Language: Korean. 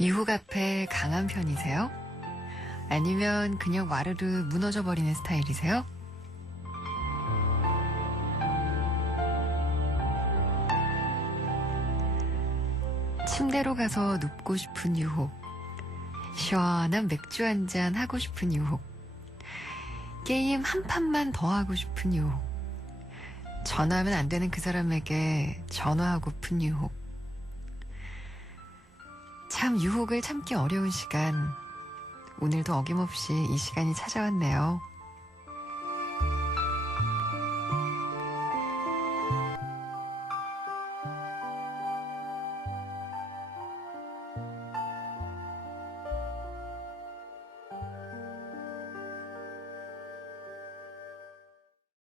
유혹 앞에 강한 편이세요? 아니면 그냥 와르르 무너져 버리는 스타일이세요? 침대로 가서 눕고 싶은 유혹. 시원한 맥주 한 잔 하고 싶은 유혹. 게임 한 판만 더 하고 싶은 유혹. 전화하면 안 되는 그 사람에게 전화하고픈 유혹. 참 유혹을 참기 어려운 시간. 오늘도 어김없이 이 시간이 찾아왔네요.